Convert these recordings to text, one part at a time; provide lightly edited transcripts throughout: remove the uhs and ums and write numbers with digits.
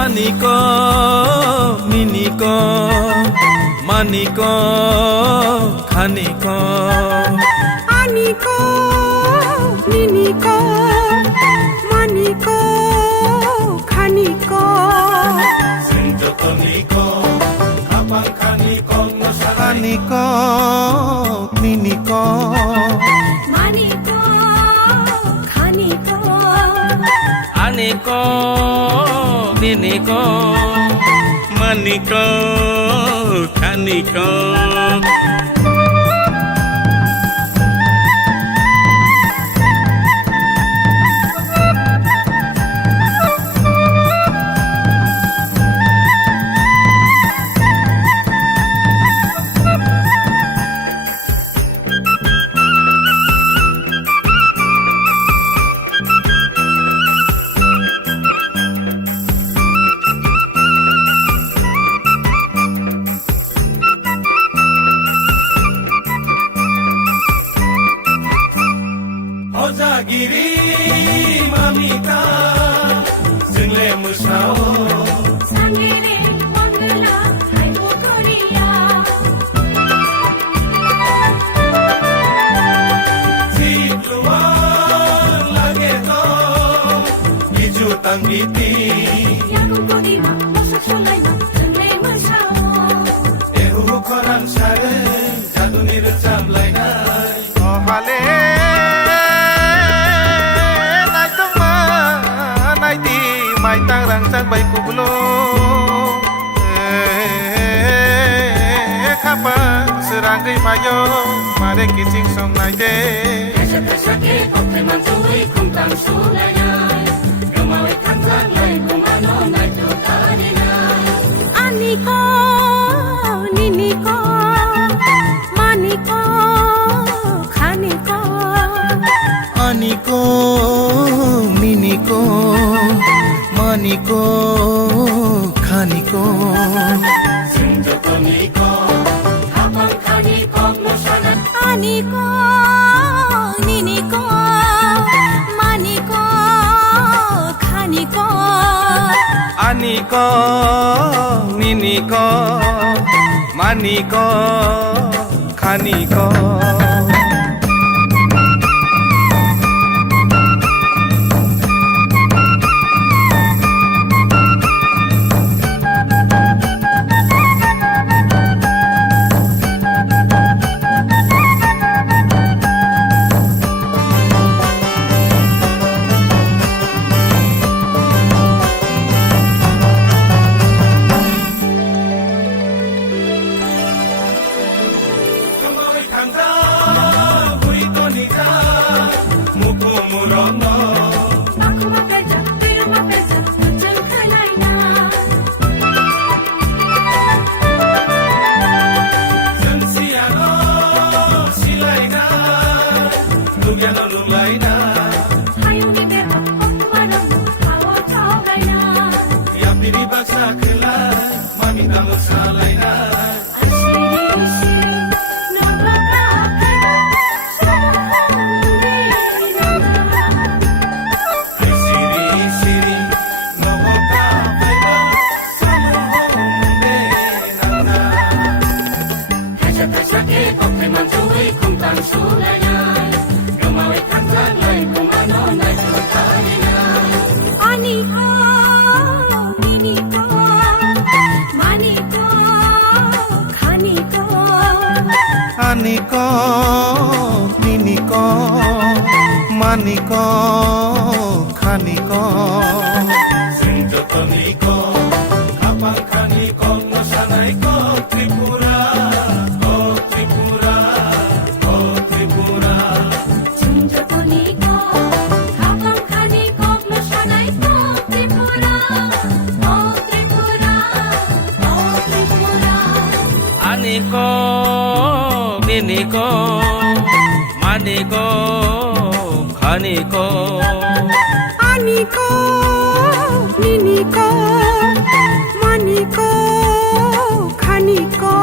আনিক নিনিক মানিক খানিক আনিক নিনিক মানিক খানিক আনিক নিনিক মানিক খানিক আনিক নিনিক মানিক খানিক Ojagiri mamita jingle musao sangere wangla hai bokoriya jitwa lage to biju tangiti yaku kodima mosak solai jingle musao ehu koran sare jadunir chamlai nai ohale mai tang rang sang bai kublo khapa serang gai mayo mare kicing som nai de Asa tasa ke kokte manjui kum tam sulai nai Gamawai kanzang lai kumano nai tu tari nai Aniko niniko maniko khaniko আনিক নিনিক মানিক খানিক Sinjotoniko Habang kaniko musanat Aniko niniko maniko khaniko আনিক নিনিক মানিক খানিক Aku mapeja biru mapeja ujung khalai na Hayung di beba okmano hawo chawai na আনিক নিনিক মানিক খানিক সিঞ্জতনিক আপং খানিক মশানাইক ত্রিপুরা ও ত্রিপুরা ও Tripura Sinjotoniko Habang kaniko musanaico Tripura Oh Tripura Oh Tripura আনিক নিনিক মানিক খানিক Aniko niniko maniko khaniko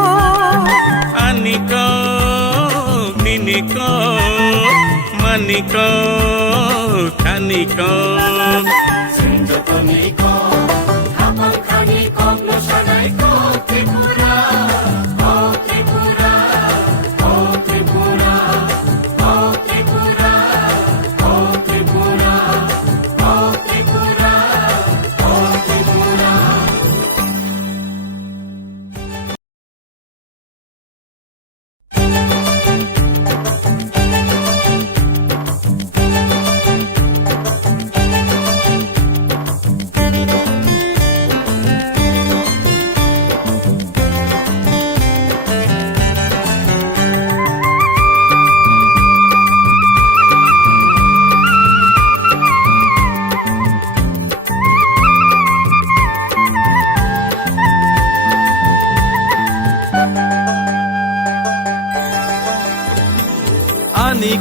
আনিক নিনিক মানিক খানিক সিঞ্জতনিক apong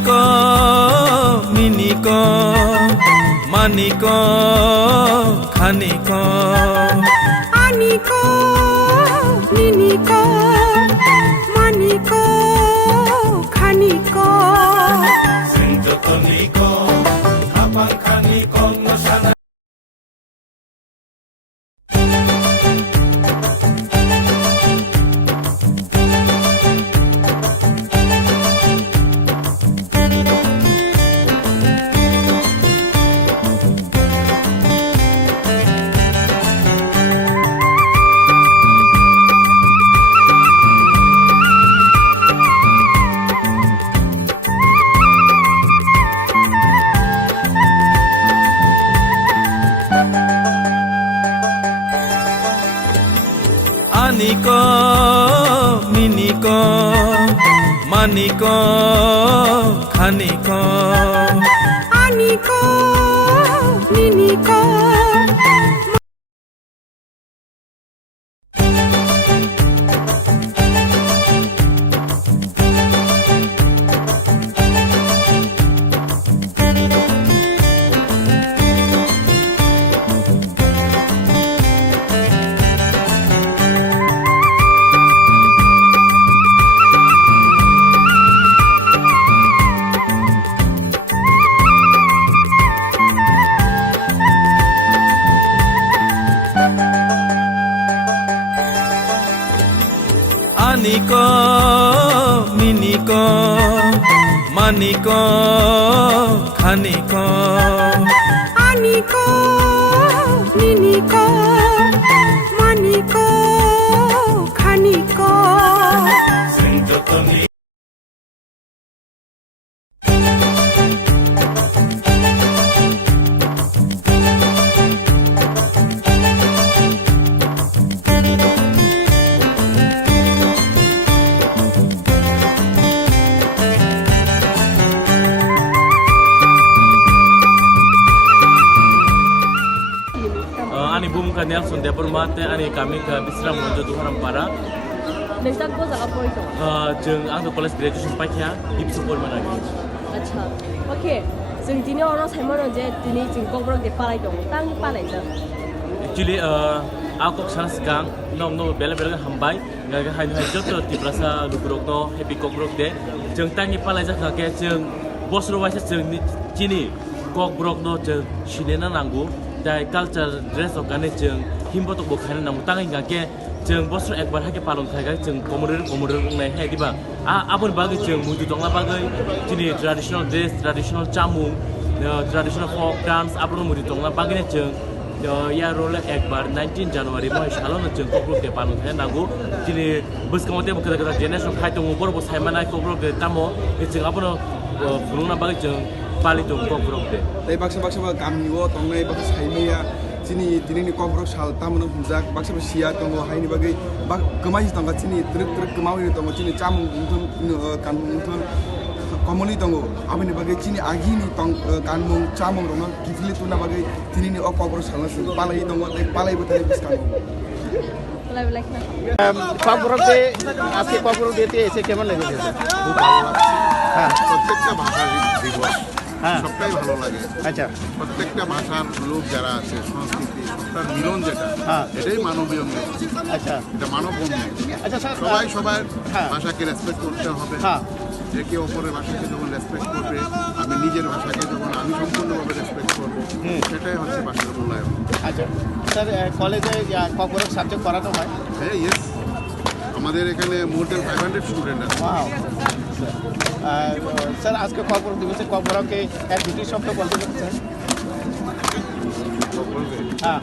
Aniko, Miniko, Maniko, Khaniko. Aniko, Niniko, Maniko, Khaniko. Sento Toniko, Kapang Khaniko, Nosana. Aniko, Miniko, Maniko, Khaniko. Aniko, Niniko, Aniko, Miniko, Maniko, Khaniko. Aniko, Niniko, Maniko, Khaniko. Sento Toniko. Ani bum kanyang sundia permate ani kami ke Bisram Mojo Tuharam Para. नोंथांखौ जागा फरायदों जों आंथ' college graduation पाइखाया gift support मोनाखै आच्छा अके जों दिनै अराव साइमन जे दिनै जों गब्रक दे पालायदों तां पालायदों एक्चुअली आंखौ सान सिगां नम बेले बेले हामबाय हाय जत तिप्रासा लुब्रक न हेपि कब्रक दे जों तांनि पालाय जाखाके जों बोसोर वाइस जों दिनै कब्रक न जों सिनेना नांगौ दाय कालचार ड्रेस गाने जों हिमबतक बखायना नांगौ तांनि गाके जों बोसोर एकबार हाके पालन खायगा जों कमरे बुंनाय हाय दिबा आबोर बागै जों मुदु दंला बागै दिनै ट्रेडिशनल ड्रेस ट्रेडिशनल चामुं ट्रेडिशनल फक डांस आबोर मुदु दंला बागैनो जों या रोल एकबार 19 जानुवारि माह सालावनो जों कब्रक दे पालन खायना नांगौ दिनै बोसकावते गोदा गोदा जेनेरेशन खाय दङ बरबो सायमानाय कब्रक दे तामो जों आबोर फुलुंना बागै जों पालिदों कब्रक दे दै बाक्सा गामियाव दंनाय बाक्सा साइनाया दिनैनि कब्रक साल तामनो हुजाक बाक्सा सिया दङ हायनि बागै गोमाय दङ दिनै द्रुक गोमावै दङ दिनै चामुं कानमुं कमलि दङ आबनि बागै दिनै आगिनि कानमुं चामुं दङ गिफिलि तुना बागै दिनैनि कब्रक सालना पालाय दङ पालायबो थायो बिस्कान पालाय बेलाय कब्रक डे আজকে কব্রক ডেতে এসে কেমন লেগেছে খুব ভালো লাগছে হ্যাঁ প্রত্যেকটা ভাষার দিবস হ্যাঁ সবটাই ভালো লাগে আচ্ছা প্রত্যেকটা ভাষার লোক যারা আছে সংস্কৃতি সবটার মিলন যেটা হ্যাঁ এটাই মানবীয় মিলন আচ্ছা এটা মানববন্ধন আচ্ছা স্যার সবাই সবার হ্যাঁ। ভাষাকে রেসপেক্ট করতে হবে হ্যাঁ একে অপরের ভাষাকে যখন রেসপেক্ট করবে আমি নিজের ভাষাকে যখন আমি সম্পূর্ণভাবে রেসপেক্ট করবো সেটাই হচ্ছে ভাষার মূল্যায়ন আচ্ছা স্যার কলেজে কব্রক সাবজেক্ট পড়ানো হয় হ্যাঁ ইয়েস আমাদের এখানে মোর দেন 500 স্টুডেন্ট আছে ওয়াও স্যার আজকে কব্রক দিবসে কব্রকে এক দুটি শব্দ বলতে পারছেন হ্যাঁ